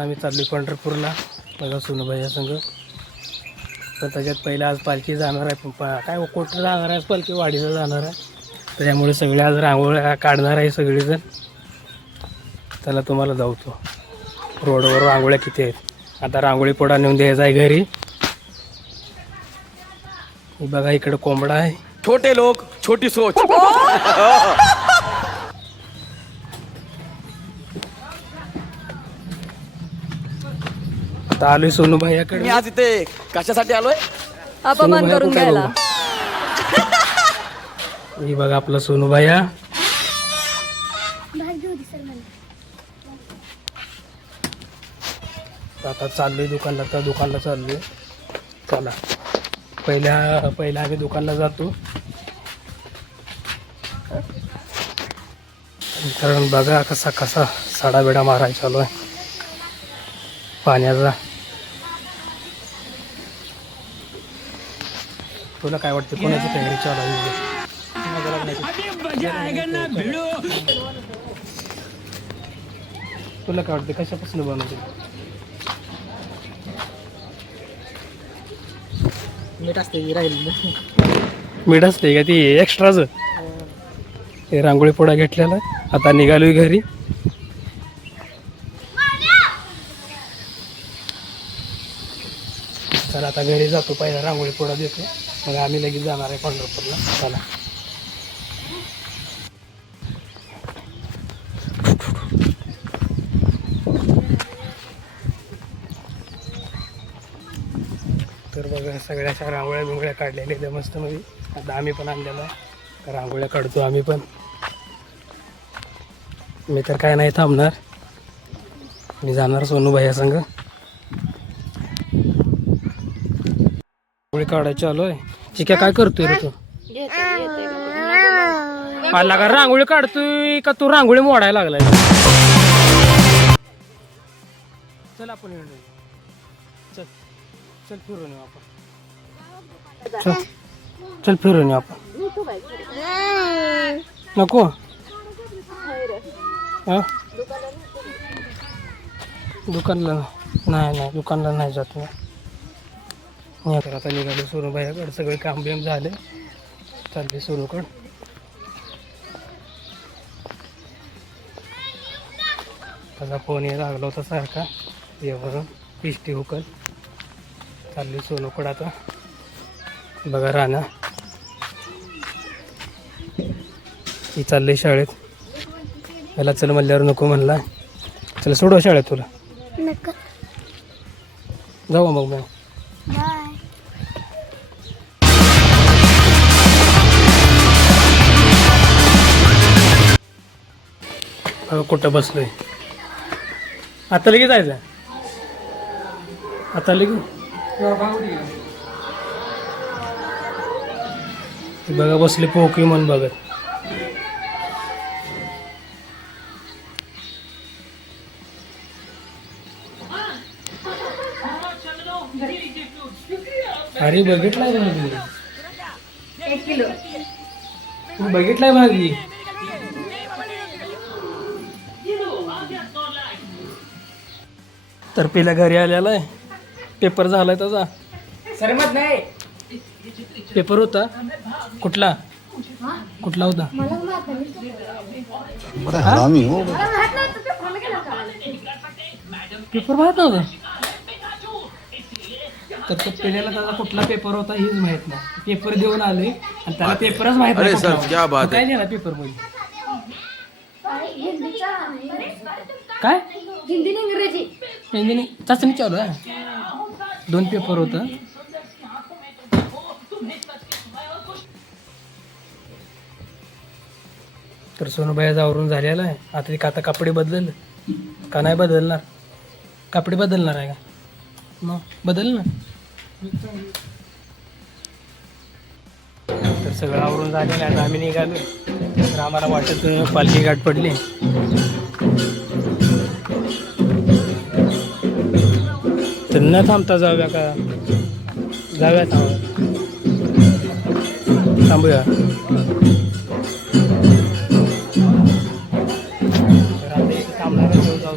आम्ही चाललो पंढरपूरला बघा सोनूबाई संघ. पण त्याच्यात पहिला आज पालखी जाणार आहे. पण काय कुठं जाणार आहे, पालखी वाडीला जाणार आहे. त्याच्यामुळे सगळे आज रांगोळ्या काढणार आहे सगळेजण. त्याला तुम्हाला जाऊतो रोडवर रांगोळ्या किती आहेत. आता रांगोळी पोडा नेऊन द्यायचा आहे घरी. बघा इकडे कोंबडा आहे. छोटे लोक छोटी सोच. आता आलोय सोनूबाईकडे. मी आज इथे कशासाठी आलोय? अपमान करून घ्यायला. ही बघा आपला सोनूबाया. आता चाललोय दुकानला. तर दुकानला चाललोय. चला पहिल्या आम्ही दुकानला जातो. कारण बघा कसा कसा सडाबिडा मारायला चालू आहे पाण्याचा. तुला काय वाटतं कोणाची तयारी चालू आहे? तुला काय वाटतं कशापासून बनवते? मीठ असते राहील. मीठ असते का ती एक्स्ट्राच? ते रांगोळी पोळा घेतलेला. आता निघालोय घरी. चला आता घरी जातो. पहिला रांगोळी पोळा देतो, मग आम्ही लगेच जाणार आहे पंढरपूरला. चला तर बघा सगळ्या अशा रांगोळ्या बिंगोळ्या काढलेल्या आहेत मस्त मध्ये. आता आम्ही पण आणलेला आहे, रांगोळ्या काढतो आम्ही पण. मी तर काय नाही थांबणार, मी जाणार सोनूबाई संग. रांगोळी काढायची आलो आहे. चिक्या काय करतोय रे तू? आला का रांगोळी काढतोय का तू रांगोळी मोडायला लागलाय? चल आपण चल चल फिरून येऊ आपण. चल चल फिरून येऊ आपण. नको हा दुकानला नाही दुकानला नाही जात मी. तर आता निघाले सोनूबाईकडे. सगळे काम बिम झाले. चालले सोनूकडं. त्याचा फोन ये लागला होता सारखा यावरून पिष्टी हुकल. चालली सोनूकडं आता. बघा राणा ही चालली शाळेत. याला चल म्हणल्यावर नको म्हणला. चल सोडव शाळेत तुला. जाऊ मग कुठं बसलोय. आता लगेच जायचं. आता लगेच बघा बसले पोकी मन बघत. अरे बघितलाय भागी. 1 किलो बघितलाय भागी. तर पहिल्या घरी आलेला आहे. पेपर झालाय त्याचा. सरमत नाही. पेपर होता कुठला होता? पेपर माहित नव्हता. तर तो पहिल्याला त्याचा कुठला पेपर होता हेच माहित नाही. पेपर देऊन आले आणि त्याला पेपरच माहित नाही. काय लिहिला पेपर मध्ये? काय हिंदी इंग्रजी हिंदी चाचणी चालू आहे. 2 पेपर होतं. तर सोनूबाईचा आवरून झालेला आहे. आता कपडे बदलेल का नाही बदलणार? कपडे बदलणार आहे का? मग बदल ना. तर सगळं आवरून झालेलं आहे. आम्ही निघालो. तर आम्हाला वाटत पालखी गाठ पडली. तर न थांबता जाऊया का? जाऊया थांबूया. तर आता इथे थांबणार जाऊ.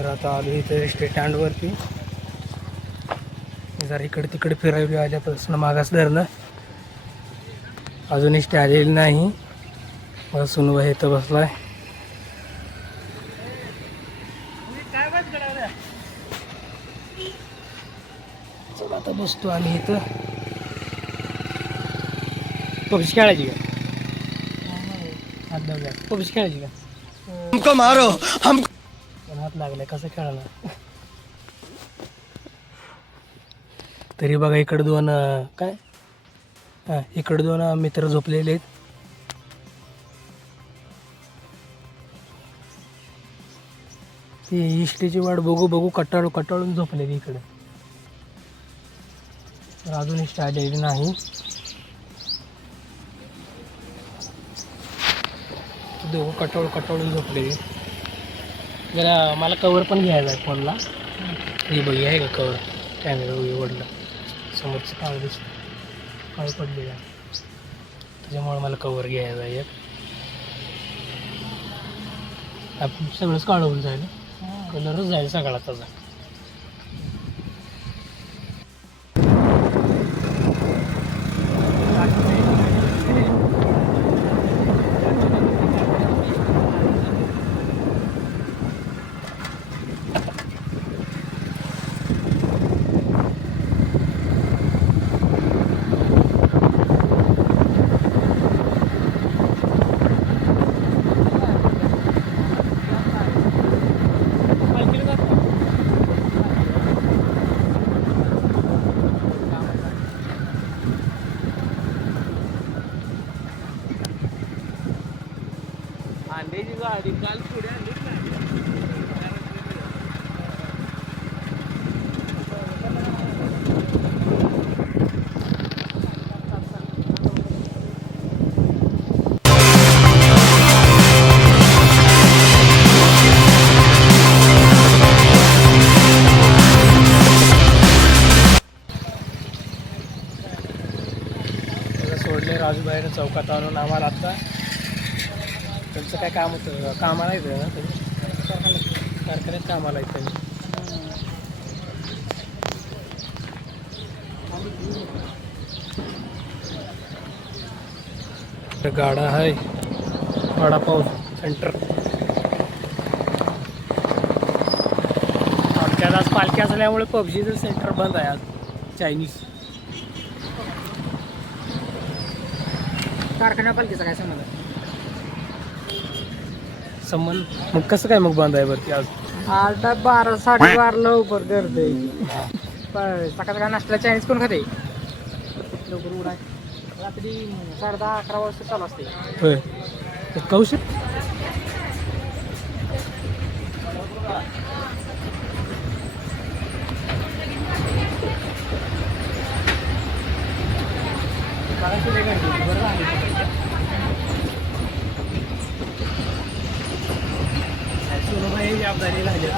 तर आता आलो इथे स्टँडवरती. जरा इकडे तिकडे फिरायला आल्यापासून मागास धरणं अजून एसटी आलेली नाही. मला सुनबाई इथं बसलाय. चला आता बसतो आम्ही इथं. पबजी खेळायची का? हात लावल्या पबजी खेळायची का? हमको मारो हम पण हात लागलाय कसं खेळायला. तरी बघा इकडे दोन काय हां इकडे दोन मित्र झोपलेले आहेत. ती इष्टीची वाट बघू बघू कटाळून झोपलेली इकडे. तर अजून इष्ट आलेली नाही. दोघं कटाळून झोपलेली. जरा मला कवर पण घ्यायचा आहे फोनला. हे बघ आहे का कवर कॅमेरा उघडला समोरचं काळ दिसतं काळ पडलेलं आहे त्याच्यामुळे मला कवर घ्यायचा आहे. आपण सगळंच काढवून जाईल कलरच जाईल सगळा त्याचा. गाडी काल पुढे आणलीच नाही. सोडले राजूबाईने चौकात आणून आम्हाला. आता त्यांचं काय काम होतं कामाला येतं ना त्यांनी कारखान्यात कामाला येत त्यांनी. गाडा आहे वडापाव सेंटर. थोडक्यात आज पालखी असल्यामुळे पबजीचं सेंटर बंद आहे आज. चायनीज कारखान्या पालखीचा काय संबंध? संबंध मग कसं काय मग बंद आहे बरं की आज? आता 12 12:30 उपर करते. सकाळ सकाळ नाश्त्याला चायनीज कोण खाते? लवकर उडाय रात्री 10:30 11 वाजता चालू असते. होय कौशिक जबाबदारी लागली.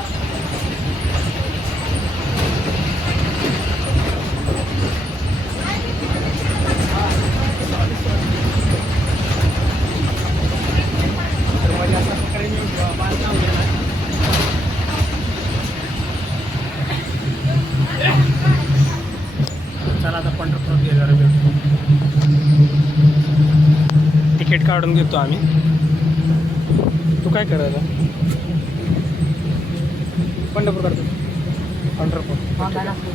चला आता पंढरपूर गेल्यावर भेटू. तिकीट काढून घेतो आम्ही. तू काय करायला? पंढरपूर करतो. पंढरपूर ऑनलाईन असतो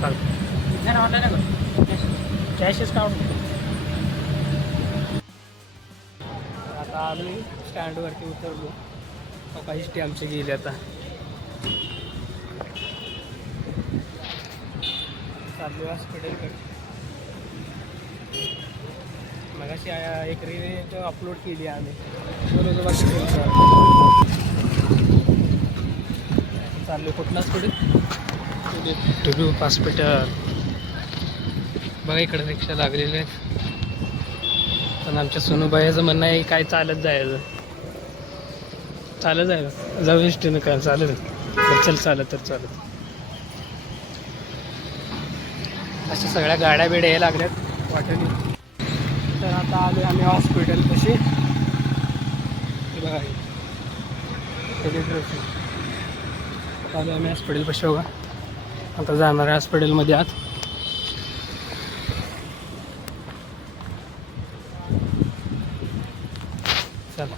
चालतं. नाही ऑनलाईन कॅशच काढून घेतो. आता आम्ही स्टँडवरती उतरलो. काही स्टे आमचे गेले आता. चाललो हॉस्पिटलकडे. मग अशी एक रील अपलोड केली आम्ही. चाललो कुठलं हॉस्पिटल? टुलू हॉस्पिटल. बघा इकडे रिक्षा लागलेली आहेत. पण आमच्या सोनूबाईचं म्हणणं आहे काय चालत जायचं. चालत जायचं जाऊ इष्टीनं काय चालत चल चालत तर चालत. अशा सगळ्या गाड्या बिड्या हे लागल्यात वाटेने. तर आता आलो आम्ही हॉस्पिटल कशी बघा आलो आम्ही हॉस्पिटल पाशी बघा. आता जाणार आहे हॉस्पिटलमध्ये आत. चला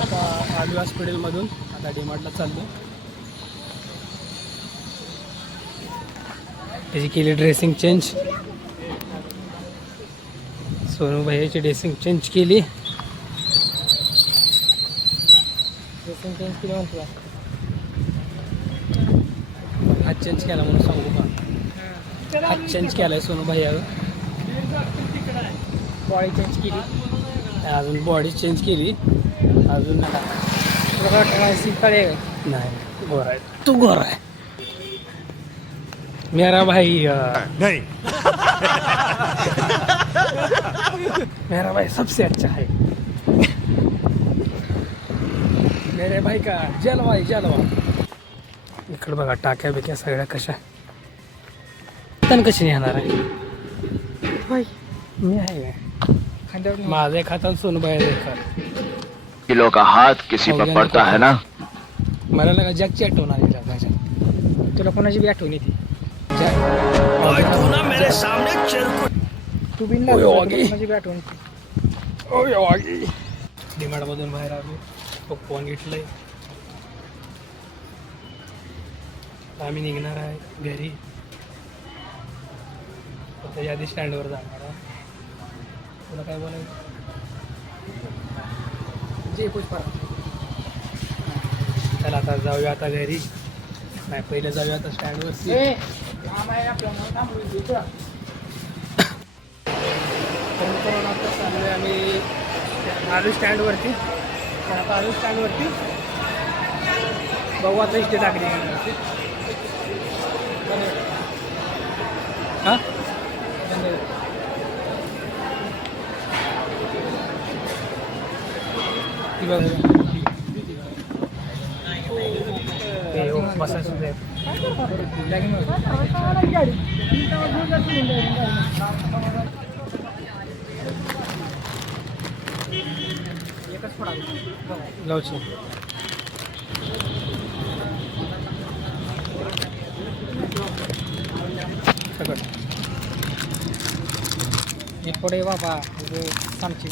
आता आलो हॉस्पिटलमधून. आता डीमार्टला चाललो. त्याची केली ड्रेसिंग चेंज. सोनू भैयाची ड्रेसिंग चेंज केली. ड्रेसिंग चेंज केली म्हणतो हात चेंज केला म्हणून सांगू का. हात चेंज केलाय सोनू भैया. बॉडी चेंज केली. अजून बॉडी चेंज केली. अजून तुला वाटतं माझी सीट काळे आहे नाही. गोरा आहे तू. गोरा आहे. मेरा भाई नहीं मेरा भाई सबसे अच्छा है. मेरे भाई का जलवा आहे जलवा. इकडं बघा टाक्या बिक्या सगळ्या कशा. तन कशी येणार आहे. भाई मी आहे खांद्यावर माझं एक हात सोनू बाहेर एक हात. किलो का हाथ किसी पर पड़ता है ना. मला लगा जगची आठवण आली जगाच्या. तुला कोणाची बी आठवण येते. तू बिन ओय, वागे. कोणाची बी आठवण येते. डिमांडमधून बाहेर आलो. पॉपकॉर्न घेतलंय. आम्ही निघणार आहे घरी. त्याच्या आधी स्टँडवर जाणार आहे. तुला काय बोलायचं. जे पुष्पा चला आता जाऊया आता घरी. नाही पहिले जाऊया आता स्टँडवरती. फोन करून आता चालू आहे आम्ही. आलो स्टँडवरती. पण आता आलो स्टँडवरती. बघू आता इष्टे टाकली. हां ती बघ बसायचं ते. एकच फोडा जाऊची. सगळं एक फोडे बाबा सामची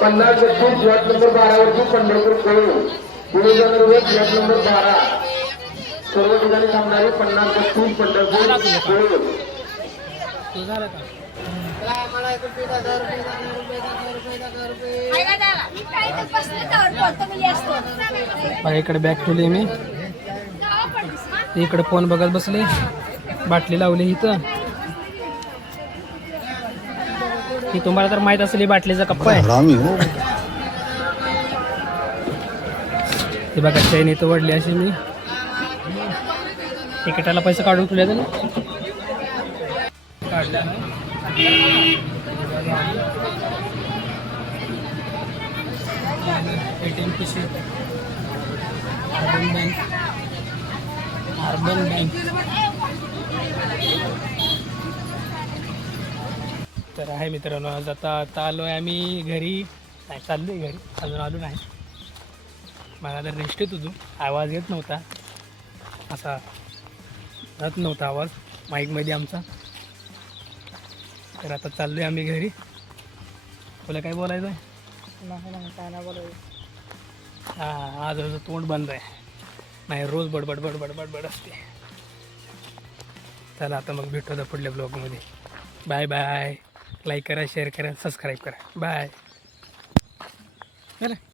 पन्नास बत्तीस फ्लॅट नंबर 12 वरती पंढरपूर कळू पुणे जाणार फ्लॅट नंबर 12 सर्व ठिकाणी थांबणारे 50 बत्तीस पंढरपूर कळू. तू झालं का. इकडे बॅग ठेवली मी. इकडे फोन बघत बसले. बाटली लावली इथं. ही तुम्हाला तर माहित असेल बाटलीचा कप्पा आहे. ती बघा चैन इथं वडली अशी मी. तिकिटाला पैसे काढून ठेवले ना. काढल्या ATM पिशवी. Urban bank. तर आहे मित्रांनो. आज आता आलो आहे आम्ही घरी. नाही चाललो आहे घरी. अजून आलो नाही. मला तर रेस्ट येत होतो. आवाज येत नव्हता. असा जात नव्हता आवाज माईकमध्ये आमचा. तर आता चाललो आहे आम्ही घरी. तुला काय बोलायचं आहे. नाही काय नाही बोलायचं. हां आज तोंड बंद आहे. नाही रोज बडबड बडबड बडबड असते. चला आता मग भेटू आता पुढल्या ब्लॉगमध्ये. Bye bye. लाईक करा शेअर करा सबस्क्राईब करा. बाय.